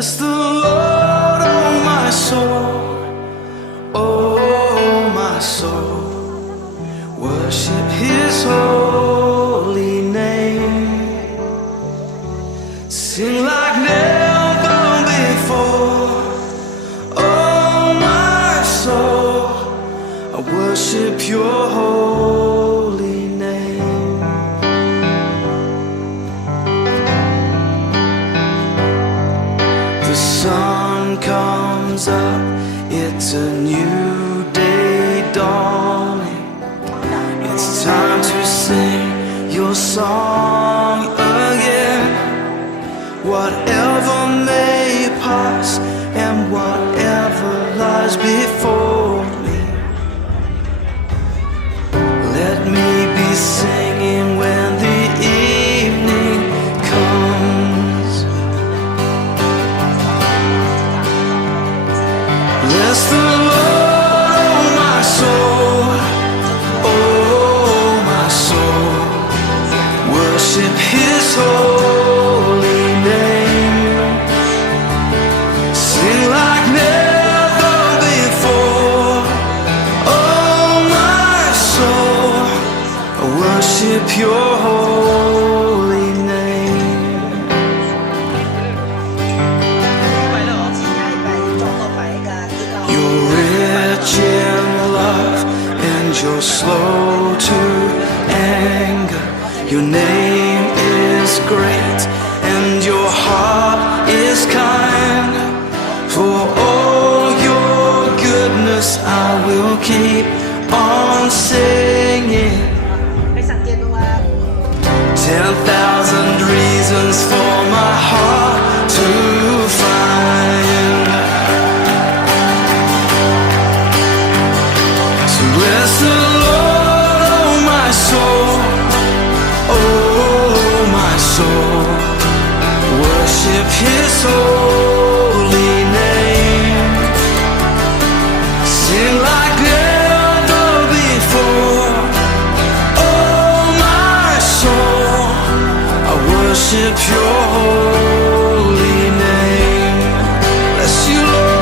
Bless the Lord, oh my soul, oh my soul. Worship His holy name. Sing like never before, oh my soul. I worship Your holy name. The sun comes up, it's a new day dawning. It's time to sing Your song again. Whatever may pass and whatever lies before me, let me be singing when the evening comes. Bless the Lord, oh my soul, oh my soul. Worship His holy name. Sing like never before, oh my soul. I worship Your holy name. You're rich in love and You're slow to anger. Your name is great and Your heart is kind. For all Your goodness I will keep on singing. 10,000 reasons for my heart to find. So bless the Lord, oh my soul, oh my soul. Worship His holy name. Sing like never before, oh my soul. I worship Your holy name. Bless You, Lord.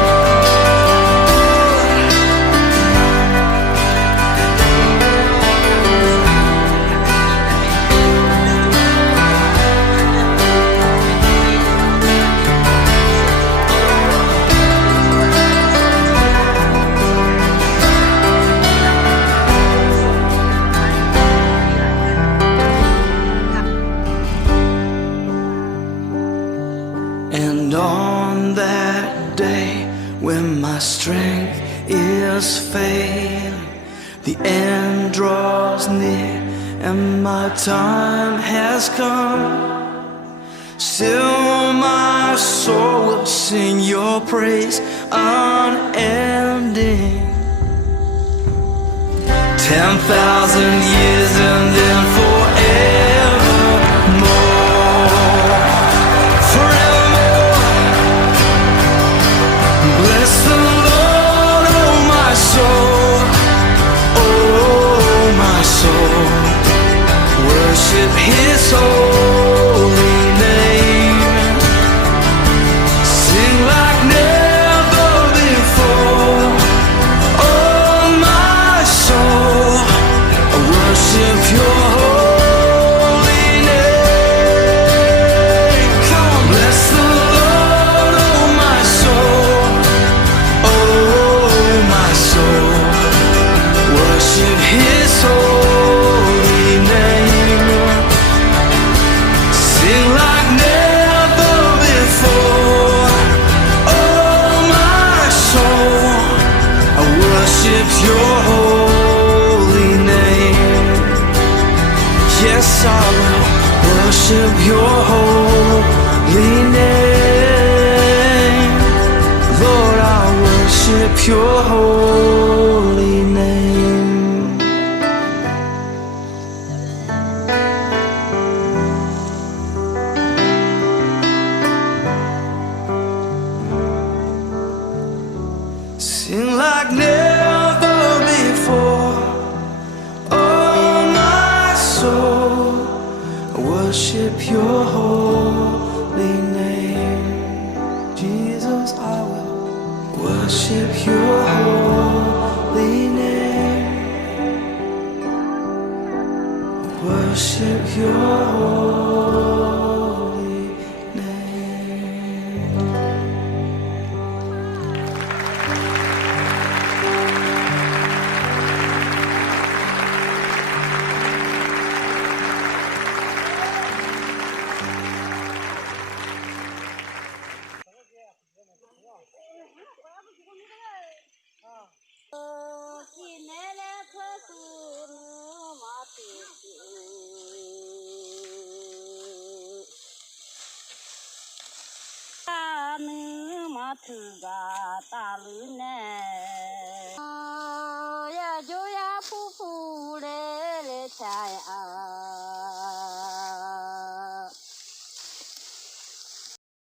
And on that day when my strength is failing, the end draws near and my time has come, still my soul will sing Your praise unending. 10,000 years and then forevermore, forevermore. Bless the Lord, oh my soul, oh my soul. Worship His holy name. Sing like never before, oh my soul. I worship Your holy name. Come on, bless the Lord, oh my soul, oh my soul. Worship His holy name. Sing like never before, oh my soul. I worship Your holy name. Yes, I will worship Your holy name. Lord, I worship Your holy name. Sing like never before, oh my soul. I worship Your holy name, Jesus. worship your holy name. Worship your holy name. 마트가 따르네. 야 조야 푸푸레레 차야